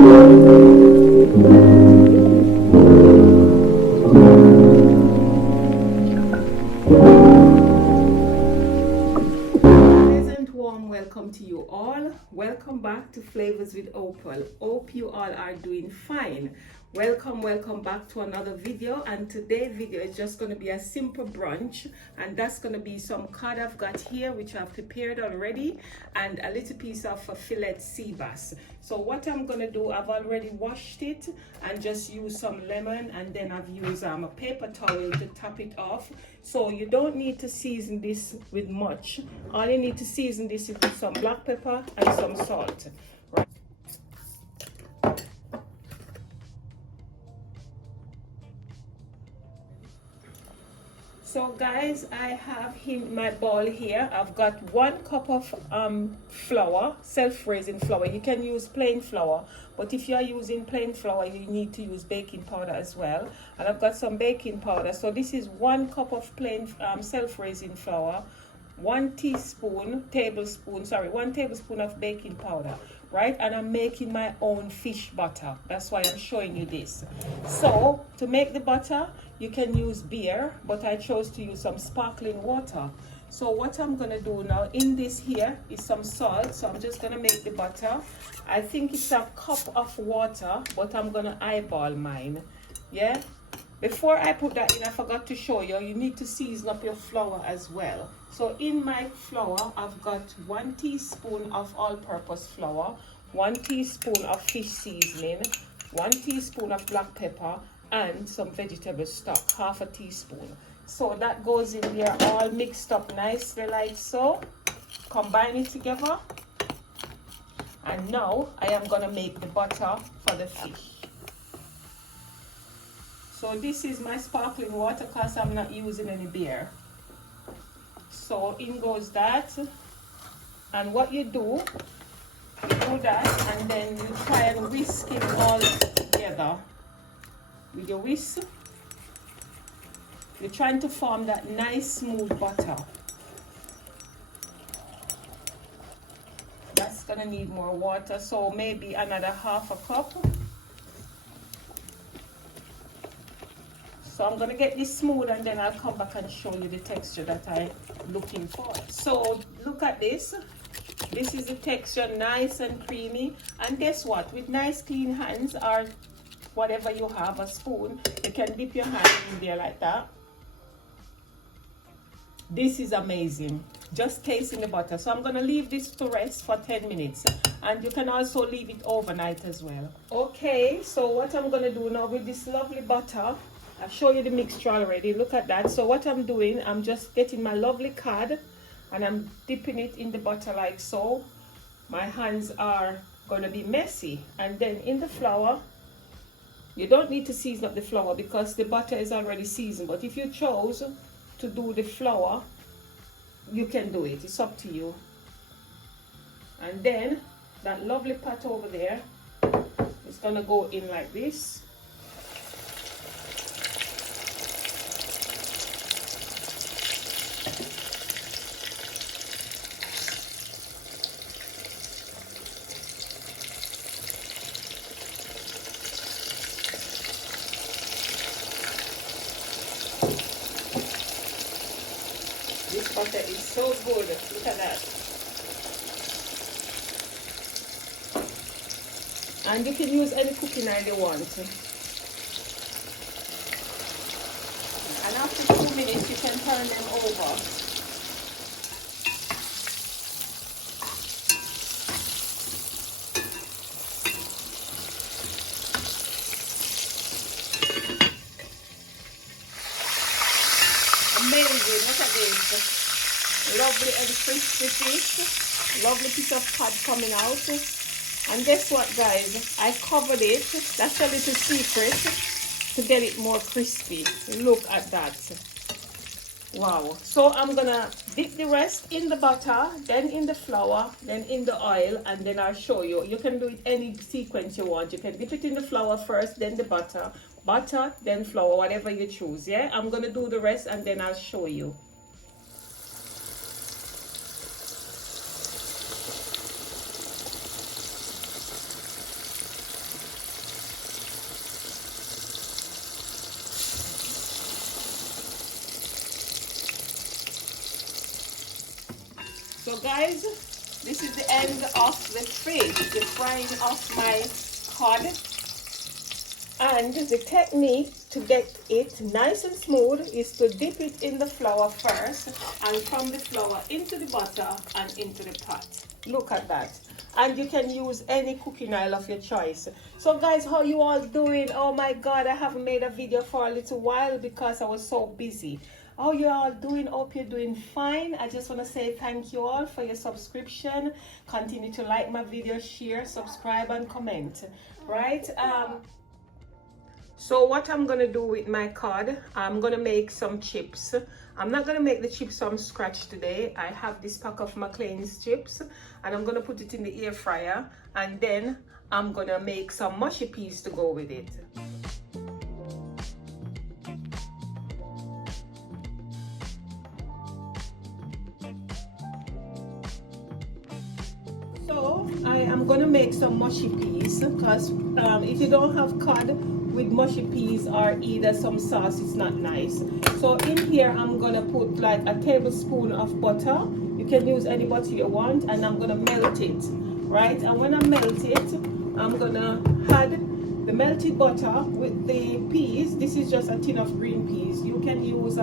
Pleasant warm welcome to you all. Welcome back to Flavors with Opal. Hope you all are doing fine. Welcome back to another video, and today's video is just going to be a simple brunch, and that's going to be some cod I've got here which I've prepared already, and a little piece of a fillet sea bass. So what I'm going to do, I've already washed it and just used some lemon, and then I've used a paper towel to top it off. So you don't need to season this with much. All you need to season this is with some black pepper and some salt. Right. So guys, I have in my bowl here, I've got 1 cup of flour, self-raising flour. You can use plain flour, but if you are using plain flour, you need to use baking powder as well. And I've got some baking powder. So this is 1 cup of plain self-raising flour, 1 tablespoon of baking powder, right? And I'm making my own fish butter. That's why I'm showing you this. So to make the butter, you can use beer, but I chose to use some sparkling water. So what I'm gonna do now, in this here is some salt. So I'm just gonna make the butter. I think it's a cup of water, but I'm gonna eyeball mine. Yeah. Before I put that in, I forgot to show you, you need to season up your flour as well. So in my flour, I've got 1 teaspoon of all-purpose flour, 1 teaspoon of fish seasoning, 1 teaspoon of black pepper, and some vegetable stock, 1/2 teaspoon. So that goes in there all mixed up nicely like so. Combine it together. And now I am gonna make the butter for the fish. So this is my sparkling water because I'm not using any beer. So in goes that. And what you do that, and then you try and whisk it all together. With your whisk, you're trying to form that nice smooth butter. That's gonna need more water, so maybe another 1/2 cup. So I'm gonna get this smooth, and then I'll come back and show you the texture that I'm looking for. So look at this. This is the texture, nice and creamy. And guess what? With nice clean hands, or whatever you have, a spoon, you can dip your hand in there like that. This is amazing. Just tasting the butter. So I'm gonna leave this to rest for 10 minutes, and you can also leave it overnight as well. Okay, so what I'm gonna do now with this lovely butter, I've shown you the mixture already, look at that. So what I'm doing, I'm just getting my lovely cod, and I'm dipping it in the butter like so. My hands are gonna be messy. And then in the flour, you don't need to season up the flour because the butter is already seasoned. But if you chose to do the flour, you can do it. It's up to you. And then that lovely pot over there is gonna go in like this. This butter is so good. Look at that. And you can use any cooking oil you want. And after 2 minutes, you can turn them over. Amazing, look at this. Lovely and crispy fish. Lovely piece of cod coming out. And guess what, guys? I covered it. That's a little secret to get it more crispy. Look at that. Wow. So I'm gonna dip the rest in the butter, then in the flour, then in the oil, and then I'll show you. You can do it any sequence you want. You can dip it in the flour first, then the butter, then flour, whatever you choose. Yeah, I'm gonna do the rest and then I'll show you. guys, this is the end of the frying of my cod. And the technique to get it nice and smooth is to dip it in the flour first, and from the flour into the butter and into the pot. Look at that. And you can use any cooking oil of your choice. So guys, how you all doing? Oh my God, I haven't made a video for a little while because I was so busy. How you all doing? Hope you're doing fine. I just want to say thank you all for your subscription. Continue to like my video, share, subscribe, and comment. Right? So what I'm gonna do with my cod, I'm gonna make some chips. I'm not gonna make the chips from scratch today. I have this pack of McCain's chips, and I'm gonna put it in the air fryer, and then I'm gonna make some mushy peas to go with it. So I am gonna make some mushy peas because if you don't have cod with mushy peas or either some sauce, it's not nice. So in here I'm gonna put like a tablespoon of butter. You can use any butter you want, and I'm gonna melt it, right? And when I melt it, I'm gonna add the melted butter with the peas. This is just a tin of green peas. You can use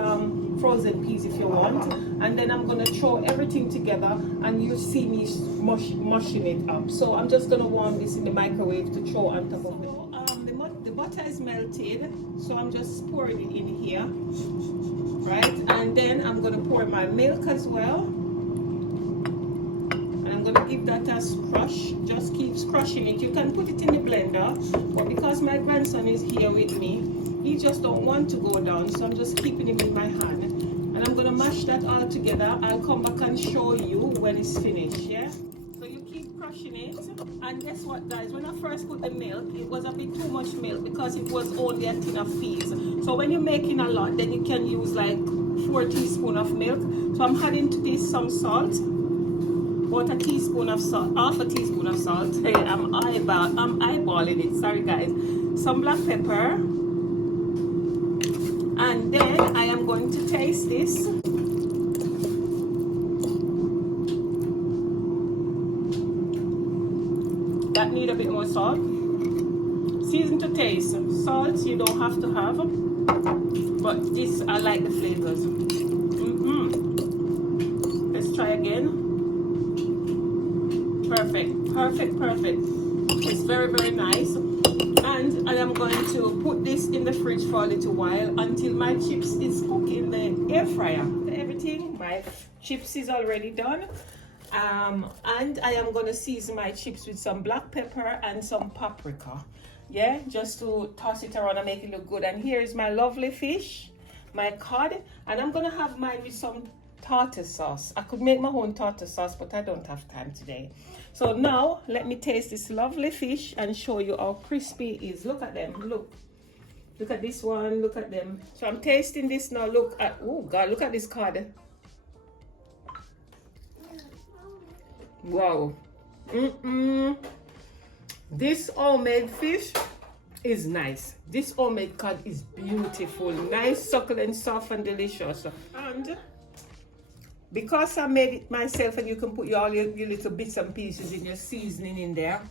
frozen peas if you want. And then I'm gonna throw everything together, and you see me mushing it up. So I'm just gonna warm this in the microwave to throw on top of it. The butter is melted, so I'm just pouring it in here, right? And then I'm gonna pour my milk as well, and I'm gonna give that a crush. Just keep crushing it. You can put it in the blender, but because my grandson is here with me, he just don't want to go down, so I'm just keeping him in my hand, and I'm gonna mash that all together. I'll come back and show you when it's finished. Yeah, so you keep crushing it. And guess what, guys, when I first put the milk, it was a bit too much milk because it was only a tin of peas. So when you're making a lot, then you can use like 4 teaspoons of milk. So I'm adding to this some salt, about a teaspoon of salt, half a teaspoon of salt. Hey, I'm eyeballing it, sorry guys. Some black pepper, and then I am going to taste this. That need a bit more salt. Season to taste. Salt you don't have to have, but this I like the flavors. Let's try again. Perfect. It's very nice. And I am going to put this in the fridge for a little while until my chips is cooked in the air fryer. Everything, my chips is already done. And I am going to season my chips with some black pepper and some paprika, yeah, just to toss it around and make it look good. And here is my lovely fish, my cod, and I'm going to have mine with some tartar sauce. I could make my own tartar sauce, but I don't have time today. So now let me taste this lovely fish and show you how crispy it is. Look at them. Look at this one. Look at them. So I'm tasting this now. Look at, oh God, look at this cod. Wow. This homemade fish is nice. This homemade cod is beautiful, nice, succulent, soft, and delicious. And because I made it myself, and you can put all your little bits and pieces in your seasoning in there,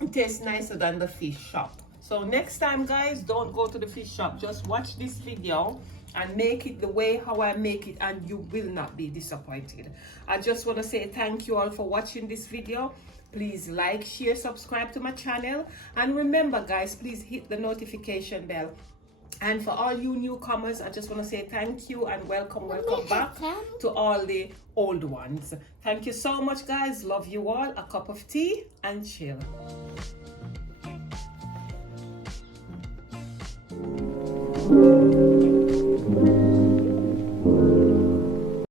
it tastes nicer than the fish shop. So next time, guys, don't go to the fish shop. Just watch this video and make it the way how I make it, and you will not be disappointed. I just want to say thank you all for watching this video. Please like, share, subscribe to my channel, and remember guys, please hit the notification bell. And for all you newcomers, I just want to say thank you and welcome back to all the old ones. Thank you so much guys. Love you all. A cup of tea and chill.